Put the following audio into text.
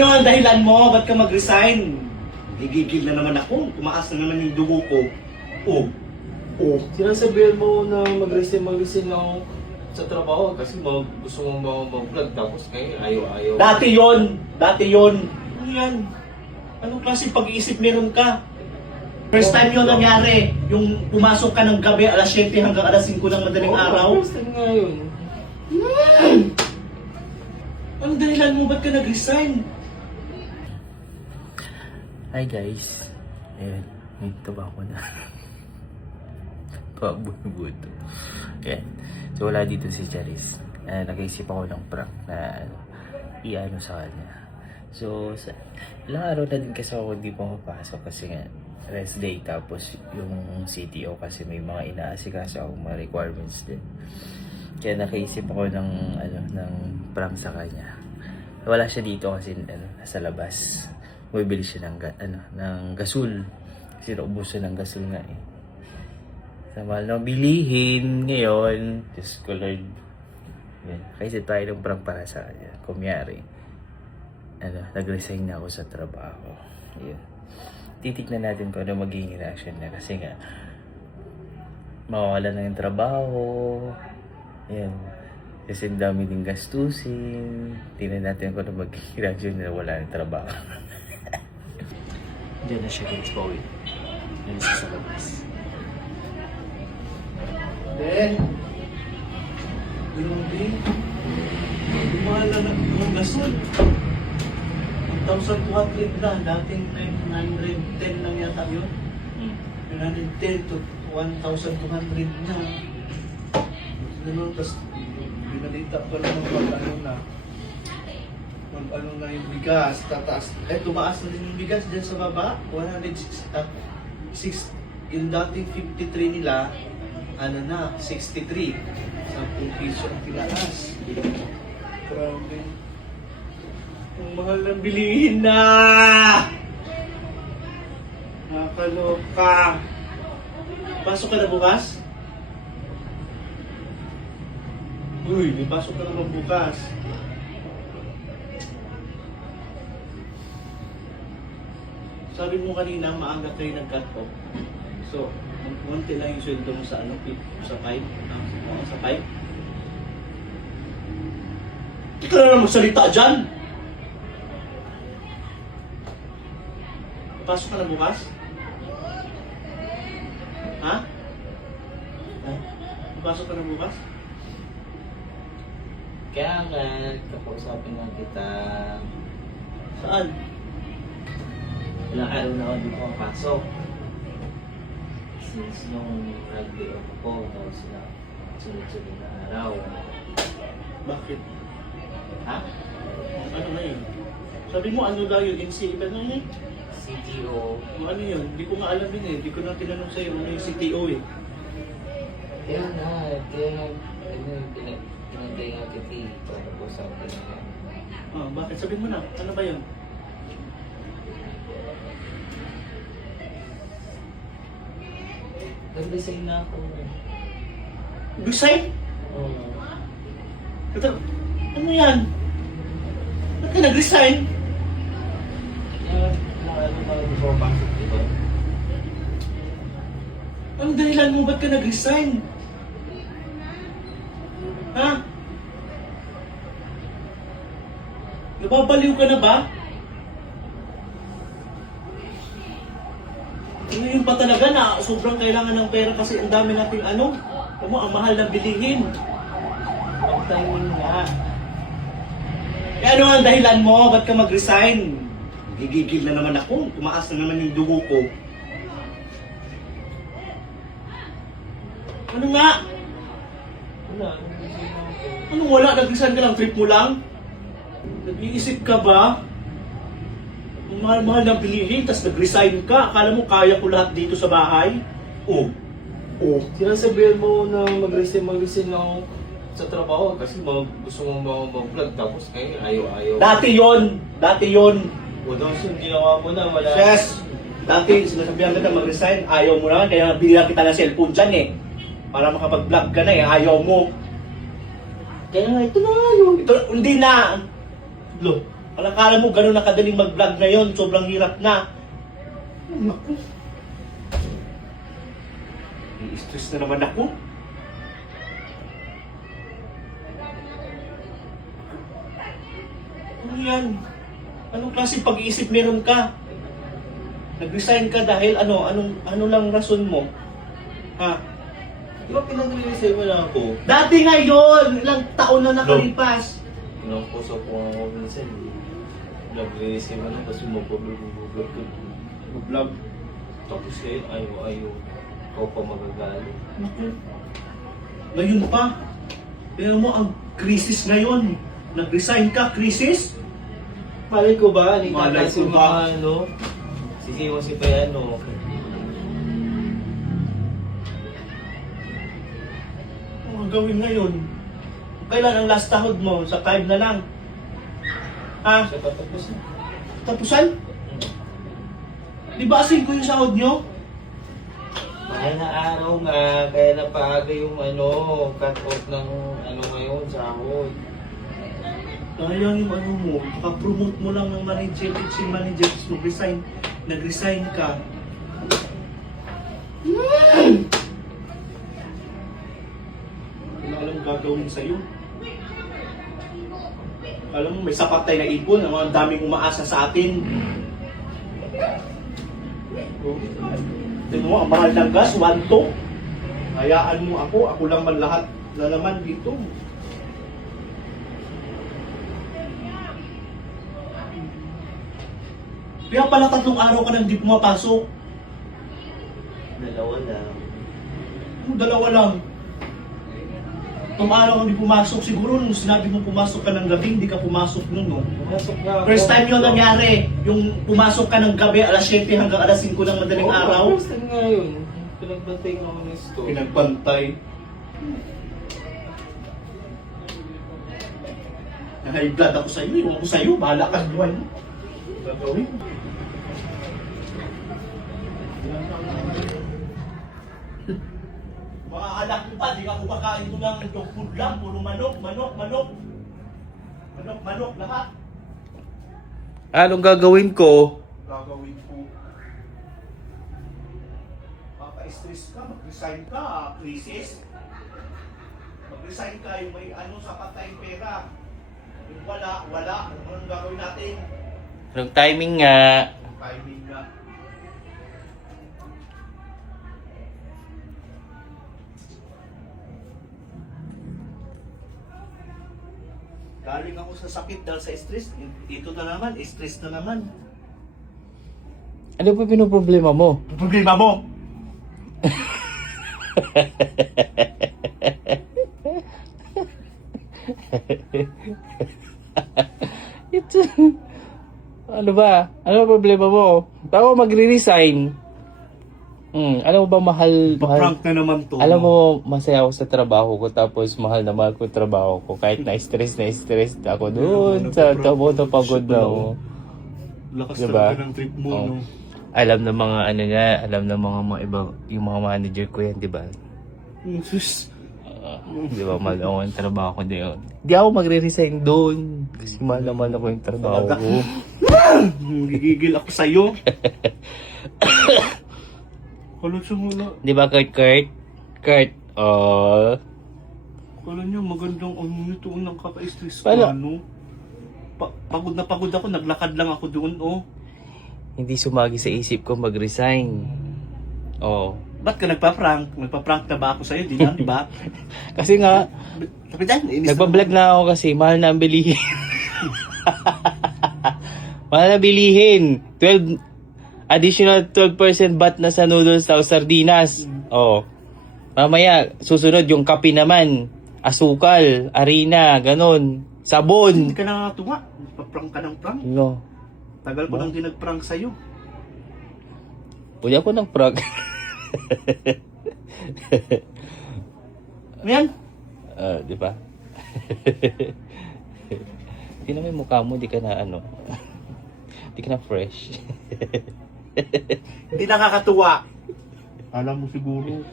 ano ang dahilan mo? Ba't ka mag-resign? Gigigil na naman ako. Tumaas na naman yung dugo ko. Sinasabihan mo na mag-resign lang ako sa trabaho kasi gusto mong mag-vlog tapos ngayon ayaw. Dati yon. Ano yan? Anong klaseng pag-iisip meron ka? First time yun nangyari, yung pumasok ka ng gabi alas 7 hanggang alas 5 ng madaling araw. First time nga yun. Anong dahilan mo? Ba't ka nag-resign? Hi guys. Ayan, may tabako na. Pabuto. Ayan. So wala dito si Charis. Nag-isip ako ng prank na i-ano sa kanya. So ilang araw na din kasi ako hindi pumapasok kasi nga rest day, tapos yung CTO kasi may mga inaasikaso akong mga requirements din. Kaya nakaisip ako ng prank sa kanya. Wala siya dito kasi nasa labas. Bumibili siya ng gasol. Kasi naubusan ng gasol nga eh. Sa mahal na bilihin ngayon. Diyos ko Lord. Yan. Kaisip tayo ng prank para sa kanya. Kumyari, nag-resign na ako sa trabaho. Ayun. Titignan natin kung ano magiging reaction niya. Kasi nga, mawawala na yung trabaho. Ayan. Kasi ang dami din gastusin. Tingnan natin kung ano magiging reaction niya na wala ng trabaho. Diyan na siya guys, Bowie. Diyan na siya sa labas. Ben! Grabe. Mahal na ng gasol. 1,200 na. Dating 910 lang yata yun. 910 to 1,200 na. Ganun, tapos binalita pa naman mag-ano na yung bigas, tataas. Tumaas na din yung bigas dyan sa baba. 106, yung dating 53 nila, 63. 10 piso ang tinaas. Grabe. Ang mahal ng bilihin na! Nakakaloka. Pasok ka na bukas? Uy, may pasok ka naman bukas. Sabi mo kanina, maaga kayo nag-cut off. So, konti lang yung sweldo mo sa sa pipe. Sa pipe. Hindi ka na magsalita dyan! Pasok ka na bukas? Ha? Pasok ka na bukas? Kaya nga, kapausapin lang kita. Saan? Ilang araw na ako hindi pumapasok. Since nung nag-day off ako, tapos na sunod-sunod na araw. Bakit? Ha? Ano na yun? Sabi mo ano daw yun? NC, ano yun? CTO. Ano yun? Hindi ko nga alam yun eh. Hindi ko na tinanong sa'yo ano yung CTO eh. Kaya nga, pinagday nga kita eh, para po sa akin. Bakit? Sabi mo na. Ano ba yun? Nag-resign na ako. Resign? Oo. Ano yan? Ba't ka nag-resign? Kaya hindi pumapasok, di ba? Anong dahilan mo? Ba't ka nag-resign? Ha? Nababaliw ka na ba? Ngayon pa talaga na sobrang kailangan ng pera kasi ang dami nating ang mahal ng bilihin. Ang timing nga. Kaya ano ang dahilan mo? Ba't ka mag-resign? Gigigil na naman ako. Tumaas na naman yung dugo ko. Ano nga? Wala, nag-resign na ako. Anong wala? Nag-resign ka lang? Trip mo lang? Nag-iisip ka ba? Ang mahal-mahal ng bilihin, tapos nag-resign ka. Akala mo kaya ko lahat dito sa bahay? Sinasabihan mo na mag-resign lang ako sa trabaho kasi gusto mong mag-vlog tapos ngayon ayaw. Dati yon. O daw yung ginawa mo na wala. Yes! Dati sinasabihan ka na mag-resign, ayaw mo naman, kaya binigyan kita ng cellphone dyan eh. Para makapag-vlog ka na eh, ayaw mo. Kaya nga, ito na nga yun. Ito, hindi na! Lo, Akala mo gano'n na kadaling mag-vlog ngayon, sobrang hirap na. Naku. I-stress na naman ako. Ano yan? Anong klase pag-iisip meron ka? Nag-resign ka dahil ano lang rason mo? Ha? Di ba pinag-resign mo na ako? Dati ngayon, ilang taon na nakalipas. Pinakusap ko nga ako minsan. Nag-resign mo na kasi mag-vlog ko. Vlog. Tapos kayo, ayaw. Ikaw pa magagalit. Naku. Ngayon pa. Pero mo ang krisis ngayon. Nag-resign ka, krisis? Malay ko ba? Malay ko Kasi ba? mga sige mo si Payano. Ano ang gawin ngayon? Kailan ang last tahod mo? Sa 5 na lang? Ha? Siya patapos na. Tapusan? Di ba asin ko yung sahod nyo? Mahal na araw nga, kaya napaaga yung cut off ng ngayon, sahod. Sayang yung mo, paka-promote mo lang ng manager, teaching manager, tapos nag-resign ka. Wala alam gagawin sa'yo. Alam mo, may sapat tayo na ipon, ang daming umaasa sa atin. Tingnan mo, ang mahal ng gas, 1 to. Hayaan mo ako lang man lahat na naman dito. Kaya pala 3 araw ka nang hindi pumapasok. Dalawa lang. Dalawa lang. 3 araw kang hindi pumasok. Siguro nung sinabi mo pumasok ka ng gabi, hindi ka pumasok nun, no? Pumasok na ako. First time yun nangyari. Yung pumasok ka ng gabi, alas 7 hanggang alas 5 ng madaling araw. First time nga yun. Pinagbantay ko ng store. Pinagbantay. Na-high blood ako sa'yo. Yung ako sa'yo, bahala ka buwan mo. Gagawin. Mga anak ko pa, di ka kumakain ko ng dog food lang. Puro manok, lahat. Anong gagawin ko? Gagawin ko. Maka-stress ka, mag-resign ka, crisis. Mag-resign ka, yung may sapat tayong pera. Yung wala. Anong gagawin natin? Anong timing nga? Timing nga. Galing ako sa sakit dahil sa stress. Ito na naman, stress na naman. Ano pa pinoproblema mo? Ang problema mo? Ito. Ano ba? Ano ba problema mo? Ako magre-resign. Alam mo ba mahal? Pa-prank na naman to. Alam mo, masaya ako sa trabaho ko tapos mahal na mahal ko yung trabaho ko. Kahit na-stress ako doon sa tabo na pagod na ako. Lakas Diba? talaga ng trip mo, Oh. no? Alam ng mga alam ng mga iba, yung mga manager ko yan, di ba? Sus. Di ba, mahal ako yung trabaho ko doon. Di ako magre-resign doon. Kasi mahal na mahal ako yung trabaho ko. Gigigil ako sa'yo. Kalot siya muna. Di ba, Kurt? Oh. Kala niya magandang ito ng kaka-stress Wala. ka, no? Pagod na pagod ako, naglakad lang ako doon, oh. Hindi sumagi sa isip ko mag-resign. Oh. Ba't ka nagpa-prank? Nagpa-prank na ba ako sa'yo? Di na, di ba? Kasi nga, Sabi dyan, inis nagpa-vlog na ako kasi mahal na ang bilihin. Mahal na bilihin. Additional 12% bat na sa noodles o sardinas. Oh. Mamaya, susunod yung kape naman. Asukal, harina, ganon. Sabon. Hindi ka nakakatuwa. Pa-prank ka ng prank. No. Tagal ko nang di nag-prank sa'yo. Pwede ako ng prank. Ayan. Di ba? Di na may mukha mo, di ka na di ka na fresh. Hindi nakakatuwa. Alam mo siguro,